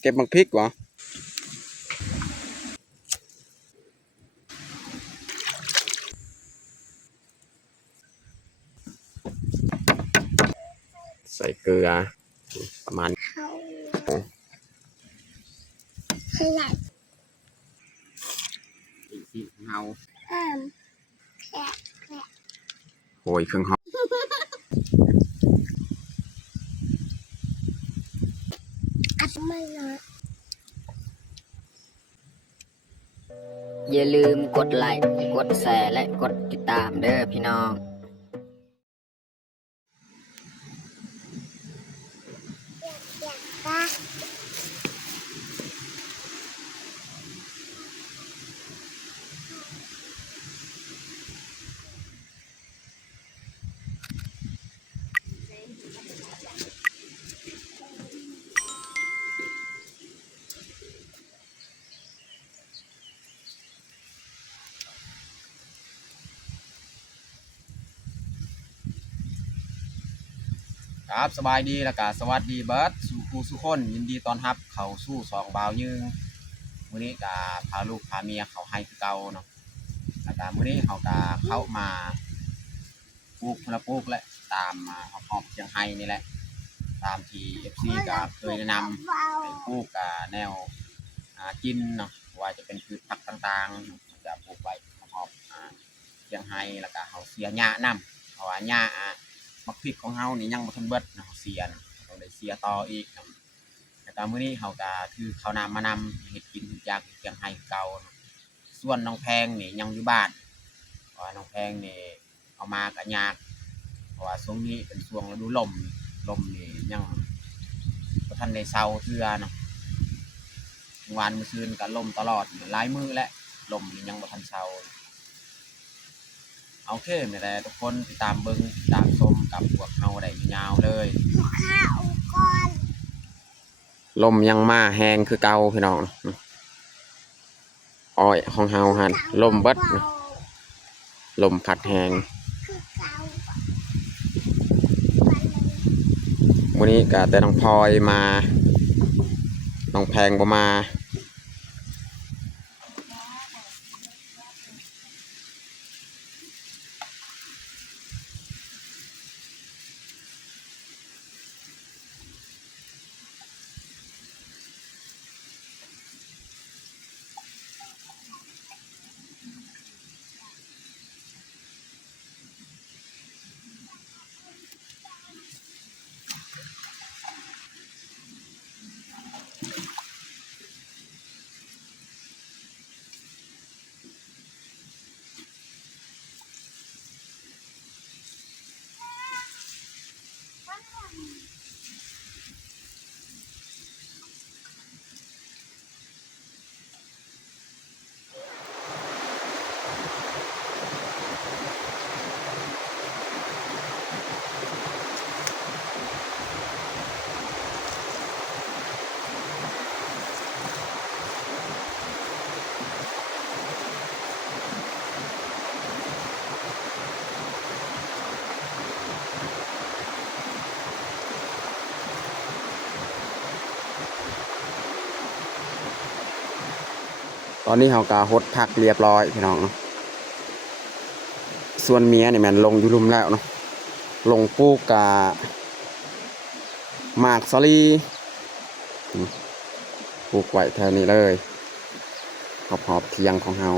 เก็บบักพริกวะใส่เกลือประมาณขลัดเงาแค่โอยเครื่องหอมอัดไม่เลย อย่าลืมกดไลค์กดแชร์และกดติดตามเด้อพี่น้องอยากปะครับสบายดีแล้วก็สวัสดีเบิร์ดสู่ครูสุคนยินดีต้อนรับเขาสู้สองบ่าวยืงมื้อนี้ก็พาลูกพาเมียเขาให้คือเก่าเนาะแล้วก็มื้อนี้เขาก็เข้ามาปลูกพละปลูกและตามหอบเชียงไฮ้นี่แหละตามที่ FC ก็เคยแนะนำให้ปลูกแนวกินเนาะว่าจะเป็นพืชผักต่างๆจะปลูกไว้หอบเชียงไฮ้แล้วก็เขาเสียหญ้านำเพราะว่าหญ้ามักพริกของเฮานี่ยังบ่ทันเบิดเนาะเสียต้องได้เสียต่ออีกเนาะแต่ตอนมื้อนี้เฮาก็คือข้าวนำมานำเฮ็ดกินทุกอย่างเชียงไฮ้เก่าเนาะส่วนน้องแพงนี่ยังอยู่บ้านเพราะว่าน้องแพงนี่เอามาก็ยากเพราะว่าช่วงนี้เป็นช่วงฤดูลมนี่ยังบ่ทันได้เซาเทื่อเนาะวันมื้อคืนก็ลมตลอดหลายมื้อแล้วลมนี่ยังบ่ทันเซาโอเคนี่แหละทุกคนติดตามเบิ่งติดตามชมกับพวกเฮาได้ยาวเลยข้าวก่อนลมยังมาแหงคือเก่าพี่น้องอ้อยของเฮาหันลมเบิดลมพัดแหงมื้อนี้ก็แต่น้องพลอยมาน้องแพงบ่มาตอนนี้เฮาก็ฮดผักเรียบร้อยพี่น้องเนาะส่วนเมียนี่แม่นลงอยู่ลุมแล้วเนาะลงปลูกหมากสลีปลูกไว้แถวนี้เลยขอบเทียงของเฮา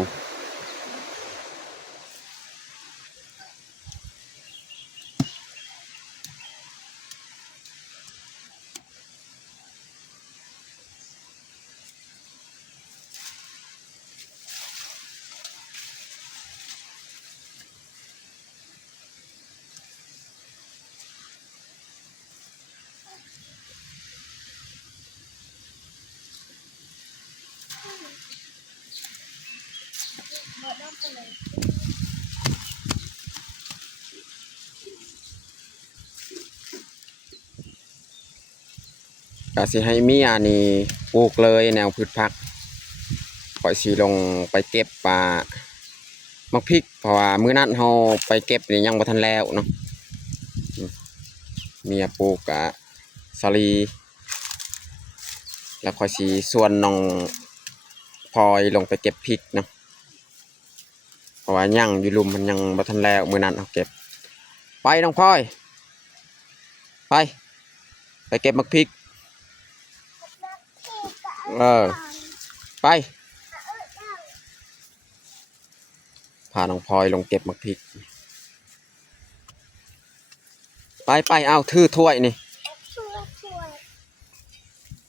ก็สิให้เมียนี่ปลูกเลยแนวพืชผักปล่อยสิลงไปเก็บมักพริกเพราะว่ามื้อนั้นเฮาไปเก็บนี่ยังบ่ทันแล้วเนาะเมียปลูกสลี แล้วค่อยสิส่วนน้องพลอยลงไปเก็บพริกเนาะเพราะว่ายังอยู่ลุมมันยังบ่ทันแล้วมื้อนั้นเอาเก็บไปน้องพลอยไปเก็บมักพริกเออไปพาน้องพลอยลงเก็บมักพริกไปเอาถือถ้วยนี่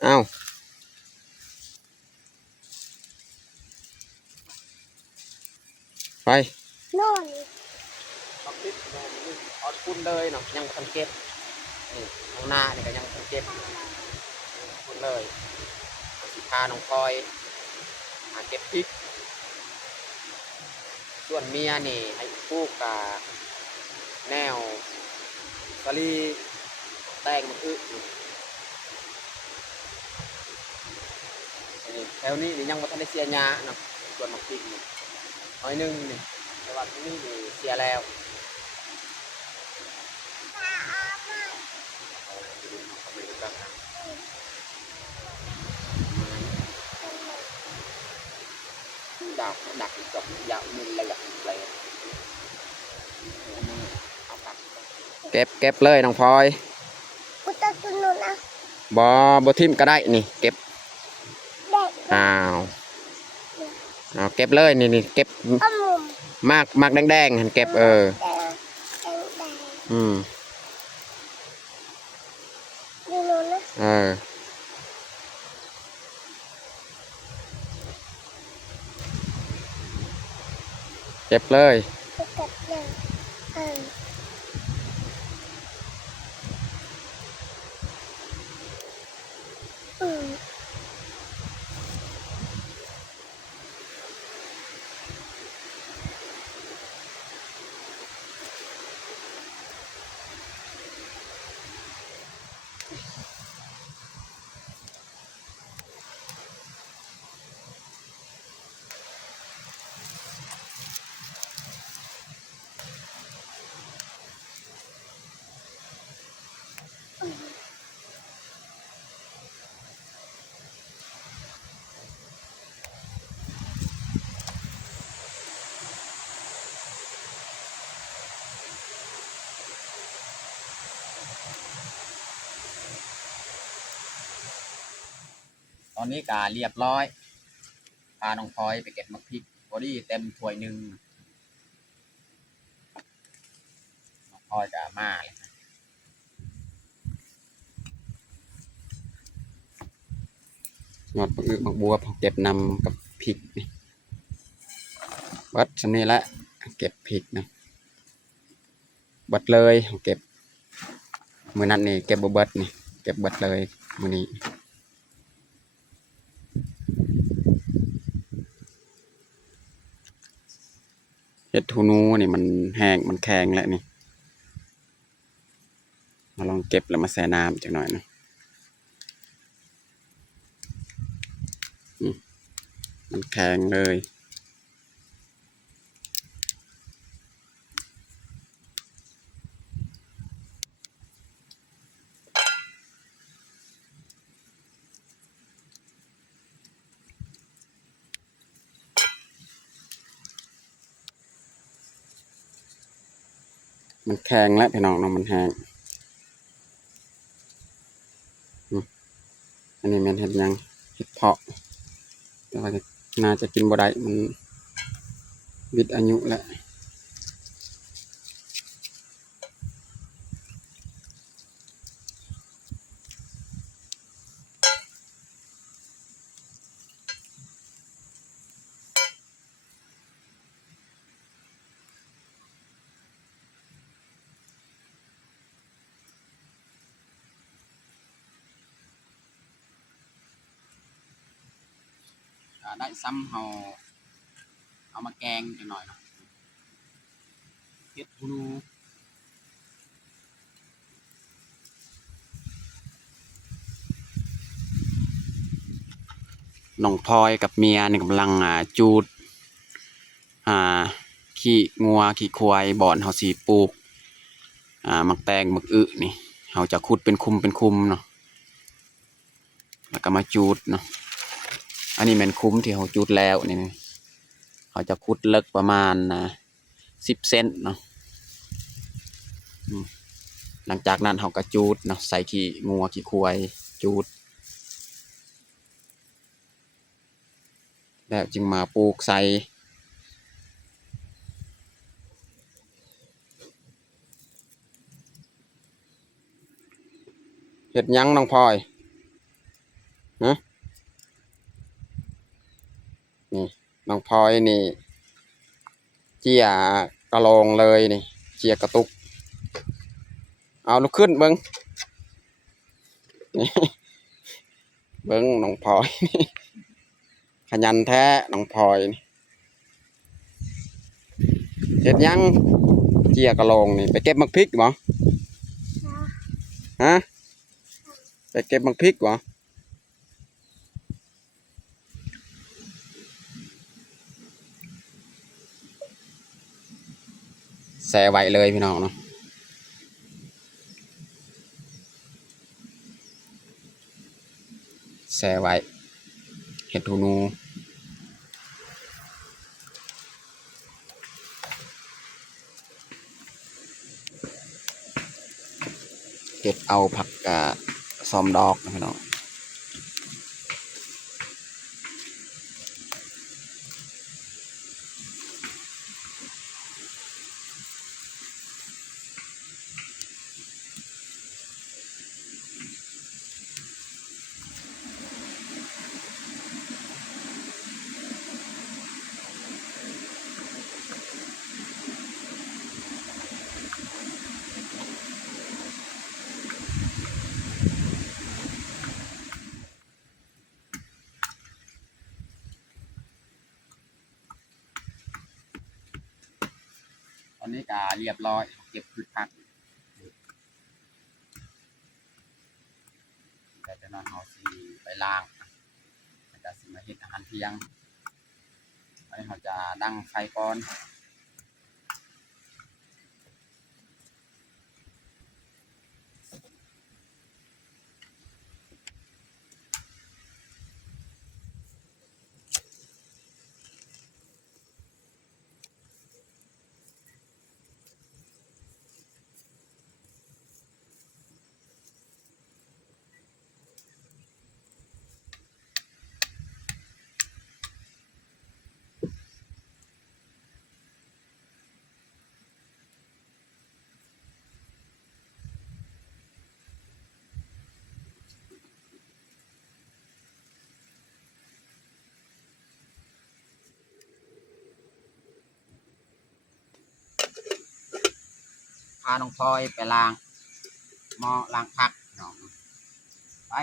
เอาไป โน่น มักพริกเอาคุณเลยเนาะยังบ่ทันเก็บนี่ข้างหน้านี่ก็ยังบ่ทันเก็บคุณเลยสิพาน้องพลอยมาเก็บพริกส่วนเมียนี่ให้ปลูกกับแนวกะลีแตงมันนี่แถวนี้นี่ยังบ่ทันได้เสียหญ้าเนาะส่วนมักพริกนี่น้อยหนึงนี่แต่ว่าที่นี่นี่เสียแล้วดักกับยาวมึนเลยอะไรเก็บเลยน้องพลอย กูจะกินหนูนะ บ่ทิ่มก็ได้นี่เก็บ เด็ก เอาเก็บเลยนี่เก็บ ก็มุม มากแดงๆหันเก็บแดงแดง อืม ดูหนูนะ เก็บเลย จะกัดเลยเอออืม ตอนนี้กาเรียบร้อยพาน้องพลอยไปเก็บมักพริกพอดีเต็มถ้วยหนึ่งน้องพลอยกามาเลยยอดมักบัวพอเก็บนำกับพริกนี่วัดชนี้ละเก็บพริกนะบัดเลยเก็บมือนั้นนี่เก็บเบิดนี่เก็บเบิดเลยมือนี้เห็ดทูนูนี่มันแห้งมันแข็งแล้วนี่มาลองเก็บแล้วมาแช่น้ำจักหน่อยนะมันแข็งเลยมันแข็งแล้วพี่น้องเนาะมันแห้งอันนี้แม่นเห็ดยังเห็ดเพาะแต่ว่าน่าจะกินบ่ได้มันวิดอายุแล้วได้ซ้ำเอามาแกงจังหน่อยเนาะเห็ดฮูนูน้องพลอยกับเมียนี่กำลังจูดขี้งัวขี้ควายบ่อนเฮาสีปลูกมักแตงมักอึนี่เฮาจะขุดเป็นคุมเนาะ แล้วก็มาจูดเนาะอันนี้เป็นคุ้มที่เขาจูดแล้วนี่เขาจะขุดลึกประมาณ10 เซนเนาะหลังจากนั้นเขาก็จูดเนาะใส่ขี้งัวขี้ควายจูดแล้วจึงมาปลูกใส่เห็ดยังน้องพลอยฮะนี่น้องพลอยนี่เจียกระโลงเลยนี่เจียกระตุกเอาลุกขึ้นเบิ้งนี่เบิ้งน้องพลอยนี่ขยันแท้น้องพลอยนี่เห็ดยังเจียกระโลงนี่ไปเก็บมักพริกบ่ฮะไปเก็บมักพริกบ่แซ่ไว้เลยพี่น้องเนาะแซ่ไว้เห็ดหูหนูเก็บเอาผักซอมดอกนะพี่น้องตอนนี้ก็เรียบร้อยเก็บพืชผักแต่จะนอนเอาสีไปล้างจะสิมาเฮ็ดอาหารเที่ยงอันนี้เขาจะดังไฟก่อนพาน้องพลอยไปล้างหม้อล้างผักน้องไป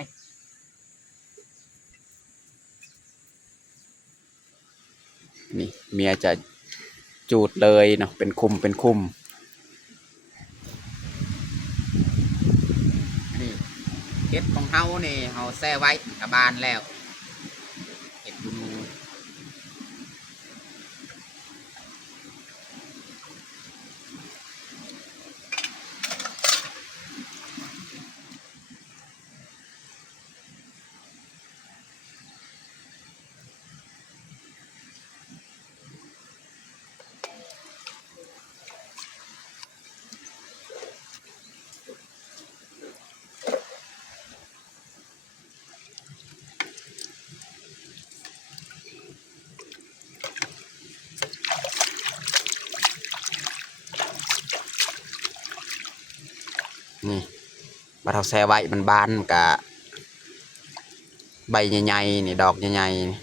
นี่เมียจะจูดเลยเนาะเป็นคุมนี่เห็ดของเฮานี่เฮาแช่ไว้กับบานแล้วเห็ดดูนี่บัดเฮาแช่ไว้มันบานกะใบใหญ่ๆนี่ดอกใหญ่ๆนี่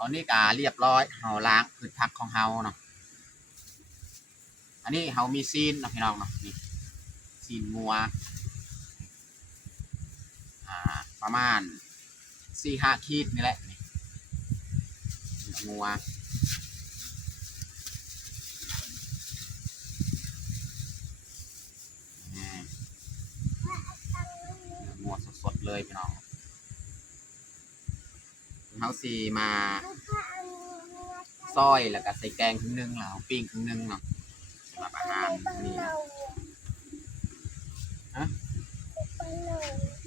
ตอนนี้ก็เรียบร้อยเฮาล้างพืชผักของเฮาเนาะอันนี้เฮามีซีนเนาะพี่น้องเนาะนี่ซีนงัวประมาณ4-5 ขีดนี่แหละนี่งัว เลยพี่น้องเขาสีมาซอยแล้วก็ใส่แกงครึ่งนึงแล้วปิ้งครึ่งนึงเนาะสำหรับอาหารนี่นะฮะ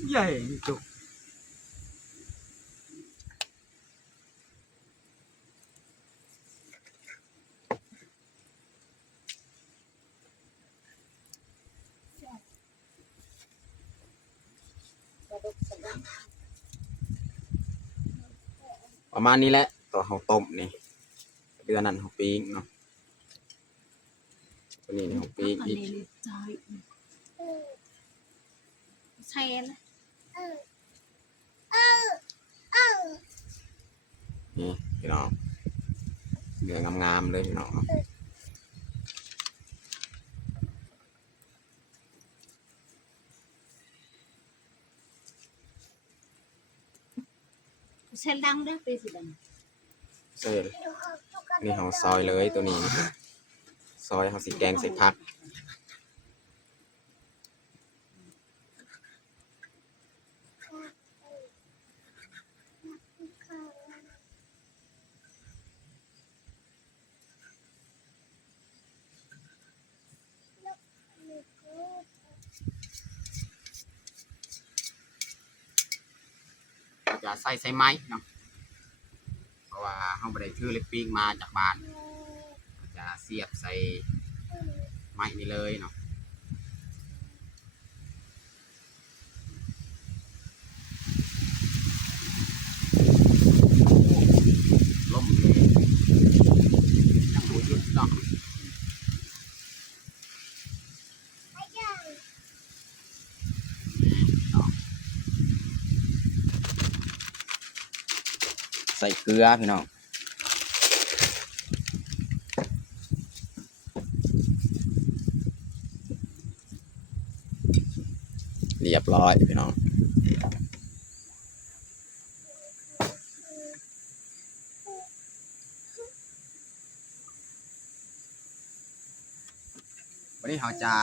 ใหญ่จุกประมาณนี้แหละตัวเขาต้มนี่เดือนนั้นเขาปิ้งเนาะตัวนี้เขาปิ้งอีก ใช่เลย นี่พี่น้องเนื้องามๆเลยพี่น้อง เส้นดังด้วยปีสีดำ เสร็จนี่เขาซอยเลยตัวนี้ซอยเขาสีแกงใส่ผักจะใส่ไม้เนาะเพราะว่าเขาไม่ได้ถือเล็กปิ้งมาจากบ้านจะเสียบใส่ไม้นี่เลยเนาะล่มเลยยังดูยุดเนาะใส่เกลือพี่น้องเรียบร้อยพี่น้องวันนี้เขาจะ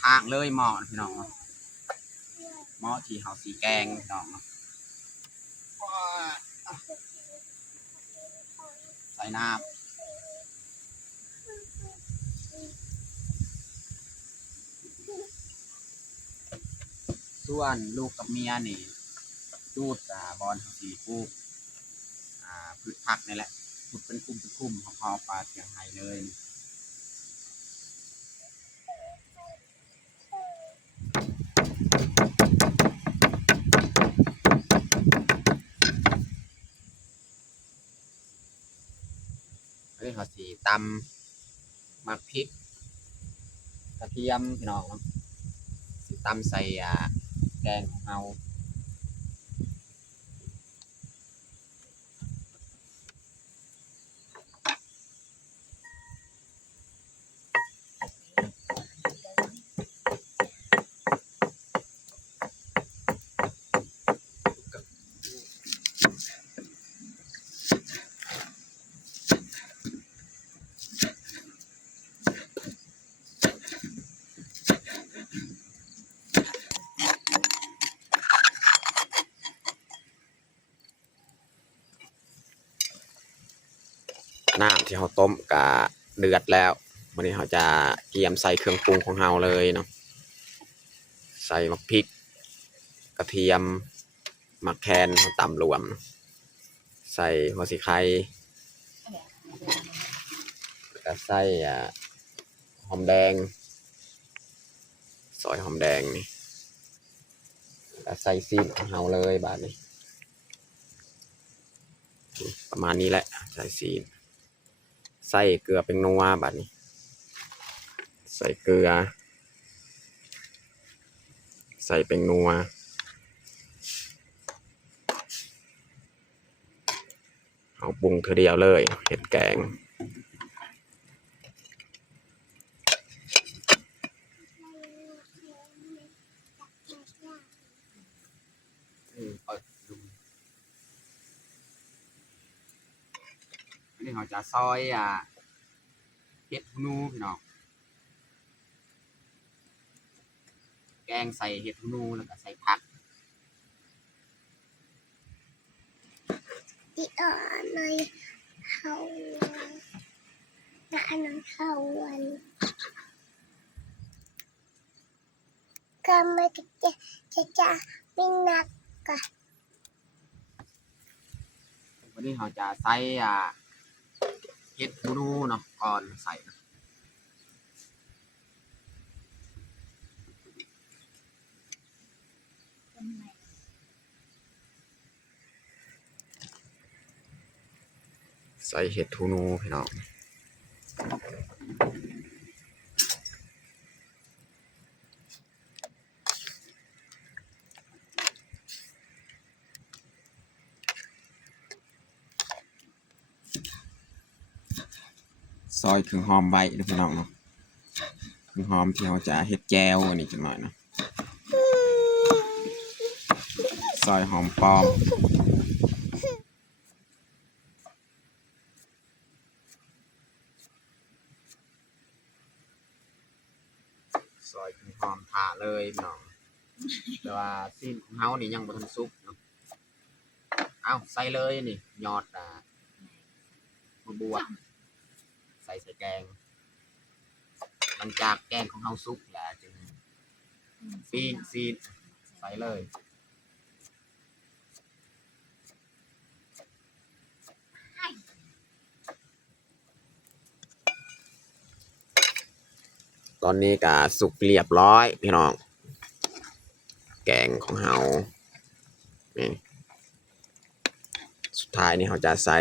ค้างเลยหม้อนะพี่น้องเนาะหม้อที่เขาสีแกงพี่น้องเนาะใส่น้ำส่วนลูกกับเมียนี่จูดบอลเขาสีปลูกพืชผักนี่แหละพุดเป็นคุ้มของเขาปลาเสียงไห้เลยอันนี้เขาสีตำหมักพริกกระเทียมพี่น้องเนาะสีตำใส่แกงของเราน้ำที่เขาต้มกะเดือดแล้ววันนี้เขาจะเตรียมใส่เครื่องปรุงของเราเลยเนาะใส่มะพริกกระเทียมมะแคนเขาตำรวมใส่หัวสีไข่แล้วก็ใส่หอมแดงซอยหอมแดงนี่แล้วใส่ซีนของเราเลยบาดนี้ประมาณนี้แหละใส่ซีนใส่เกลือเป็นนัวบาดนี้ใส่เกลือใส่เป็นนัวเอาปรุงเธอเดียวเลยเห็ดแกงอันนี้เขาจะซอยเห็ดหูหนูพี่น้องแกงใส่เห็ดหูหนูแล้วก็ใส่ผัก จีอ่อนเลยเขาอันนั้นเขาวันก็ไม่จะไม่หนักกะ วันนี้เราจะใส่เห็ดหูหนูเนาะก่อนใส่นะ ตรงไหน ใส่เห็ดหูหนูพี่น้องซอยคือหอมใบนะพี่น้องเนาะคือหอมที่เราจะเห็ดแจวอันนี้จังหน่อยนะซอยหอมปลอมซอยคือหอมถ่าเลยพี่น้องแต่ว่าสิ้นของเฮานี่ยังบ่ทันสุกเนาะเอาใส่เลยนี่ยอดมะบวบใส่แกงหลังจากแกงของเฮาสุกแล้วจึงปิ้งซีดใส่เลยตอนนี้ก็สุกเรียบร้อยพี่น้องแกงของเฮานี่สุดท้ายนี่เราจะใส่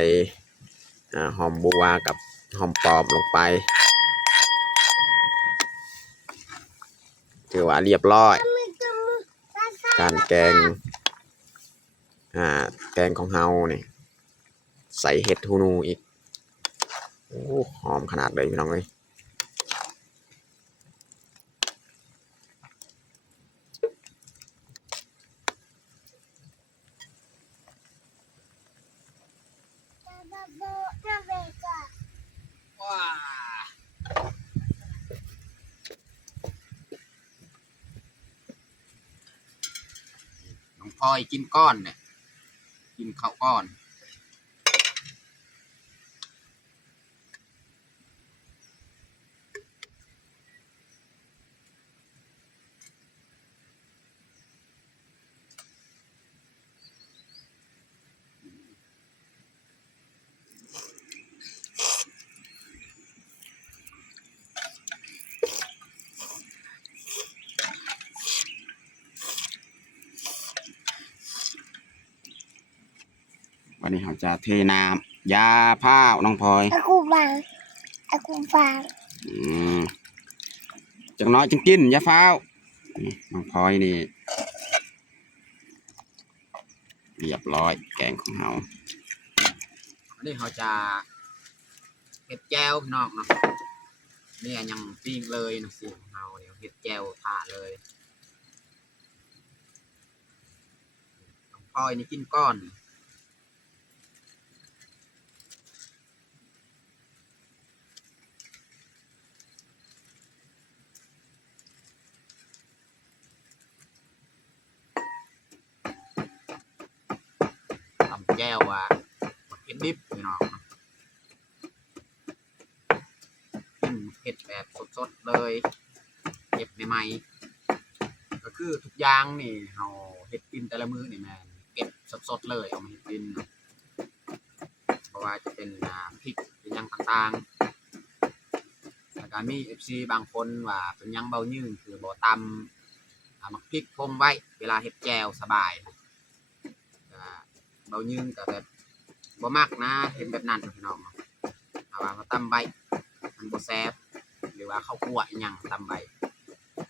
หอมบัวกับหอมปลอมลงไปถือว่าเรียบร้อยการแกงแกงของเฮานี่ใส่เห็ดหูหนูอีกโอ้หอมขนาดเลยพี่น้องเลยว้าน้องพลอยกินก้อนเนี่ยกินข้าวก้อนวันนี้เราจะเทน้ำยาผ้าน้องพลอย อากูฟัง จังน้อยจังกินยาฟ้าวนี่น้องพลอยนี่เรียบร้อยแกงของเราอันนี้เราจะเห็ดแก้วพี่น้องเนาะเนี่ยยังปิ้งเลยนะสิของเราเดี๋ยวเห็ดแก้วถ่าเลยน้องพลอยนี่กินก้อนทำแก้วเห็ดดิบพี่น้องกินเห็ดแบบสดๆเลยเก็บใหม่ๆก็คือทุกอย่างนี่เราเห็ดกินแต่ละมื้อนี่แม่นเก็บสดๆเลยเอามาเห็ดกินเนาะเพราะว่าจะเป็นพริกเป็นอย่างต่างๆแล้วก็มี FC บางคนว่าเป็นยังเบายืงคือบ่ตำมักพริกพรมไว้เวลาเห็ดแจ่วสบายเบายืงก็แบบบ่มักนะเห็นแบบนั้นพี่น้องถ้าว่าเขาตำใบมันบ่แซ่บหรือว่าข้าวคั่วอีหยังตำใบ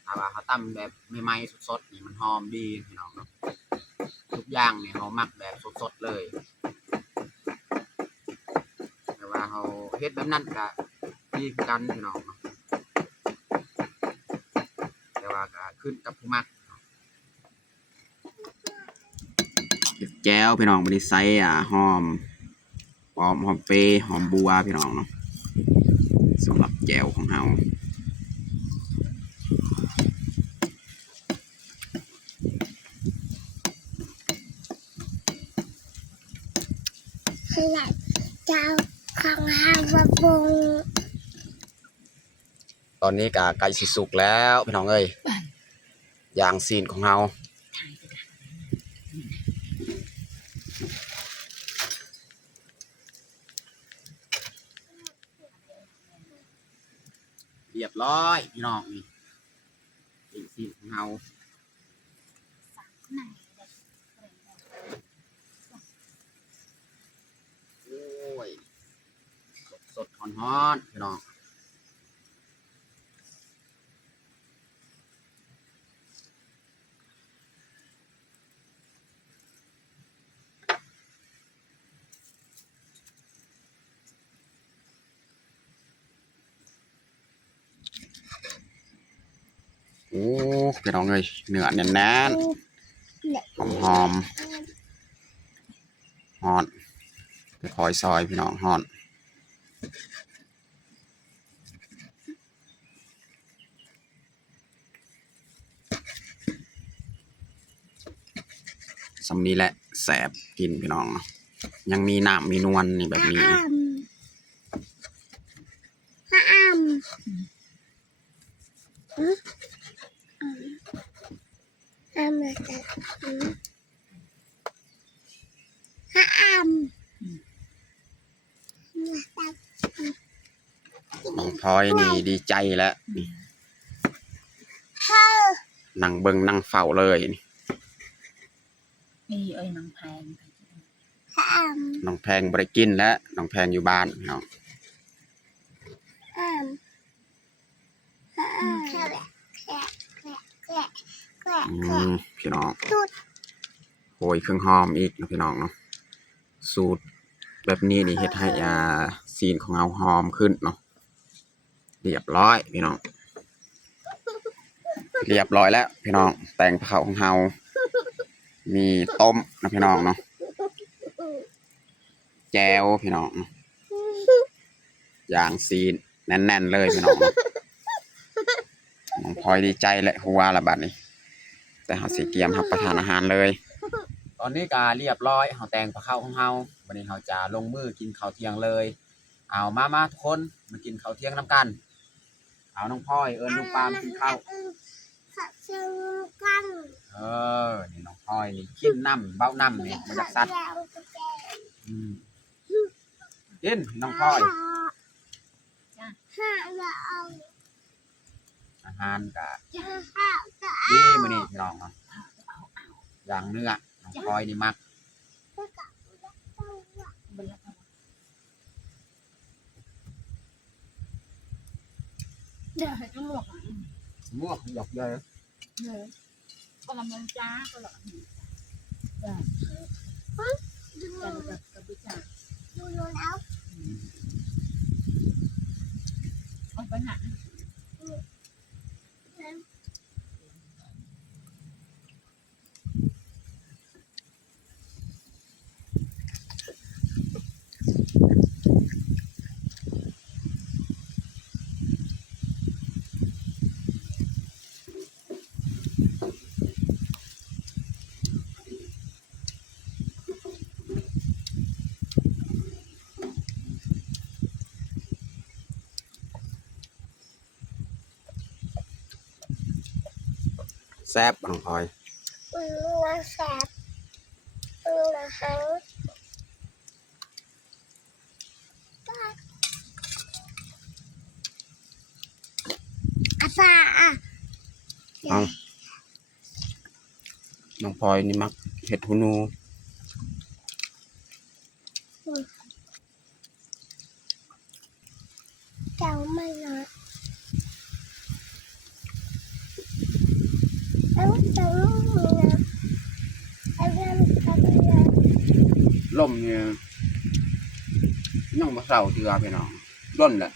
ถ้าว่าเขาตำแบบใหม่ๆสดๆนี่มันหอมดีพี่น้องเนาะทุกอย่างเนี่ยเขามักแบบสดๆเลยแต่ว่าเขาเฮ็ดแบบนั้นก็ดีคือกันพี่น้องเนาะแต่ว่าก็ขึ้นกับผู้มักแก้วพี่น้องบริไซหอมปอมหอมเฟหอมบัวพี่น้องเนาะสำหรับแก้วของเรา หลับเจ้าของหาวบง ตอนนี้ก็ใกล้สิสุกแล้วพี่น้องเอ้ยย่างซีนของเราเรียบร้อยพี่น้องนี่ซีนของเราโอ้ยสดๆฮ้อนๆพี่น้องโอ้พี่น้องเอ้ยเนื้อแน่นๆหอมๆฮอนไปคอยซอยพี่น้องฮอนสำนี้แหละแสบกินพี่น้องเนาะยังมีน้ำมีนวลนี่แบบนี้นะ อ้ามมาจากอ้าม น้องพลอยนี่ดีใจแล้วนี่ เฮ้อ นั่งเบิ่งนั่งเฝ้าเลยนี่ นี่เอ้ยน้องแพง อ้าม น้องแพงบ่ได้กินแล้วน้องแพงอยู่บ้านพี่น้อง อ้ามแกะ พี่น้อง ตุด โอยเครื่องหอมอีกนะพี่น้องเนาะสูตรแบบนี้นี่เฮ็ดให้ซีนของเราหอมขึ้นเนาะเรียบร้อยพี่น้องเรียบร้อยแล้วพี่น้องแต่งเผาของเรามีต้มนะพี่น้องเนาะแจวพี่น้องเนาะย่างซีนแน่นๆเลยพี่น้องเนาะน้องพลอยดีใจและหัวละบัดนี้แต่เฮาสิเตรียมรับประทานอาหารเลย ตอนนี้ก็เรียบร้อยเฮาแต่งข้าวของเฮาวันนี้เฮาจะลงมือกินข้าวเที่ยงเลยเอามาทุกคนมากินข้าวเที่ยงน้ำกันเอาน้องพลอยเอิญลูกปามกินข้าว ขับเชิงกัน นี่น้องพลอยนี่กินน้ำเบ้าน้ำนี่มันจะซัดกินน้องพลอย ห้าละเอา อาหารก็ ห้าละ ดีมื้อนี้พี่น้องเนาะอย่างเนื้อน้องพลอยนี่มัก เดี๋ยวให้ทั้งหมด มั่วหยอกเยอะ เลยก็ลำมันจ้าก็หรอก ดู แต่กับบิจา ดูแล้ว เอาไปหนัก แซ่บน้องพลอย ละแสบละหังอาฟาอ่ะ เอาน้องพลอยนี่มักเห็ดหูหนู เจ้าไม่ละเอาเจ้าไม่ละเอาเรื่องทำอะไร ล่มเนี่ยยังมาเศร้าเถื่อพี่น้องด้นแหละ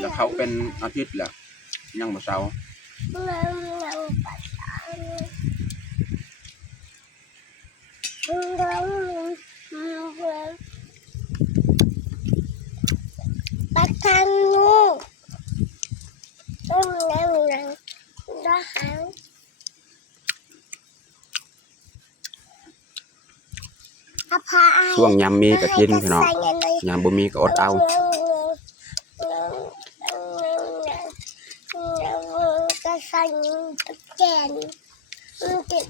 แล้วเขาเป็นอาทิตย์แหละยังมาเศร้า เราปัดปัดทางนู้นต้องนั่งด้านอาพาไอ ช่วงยามมีก็กินพี่น้องยามบ่มีก็อดเอาก็ใส่ตะแกนมันจะ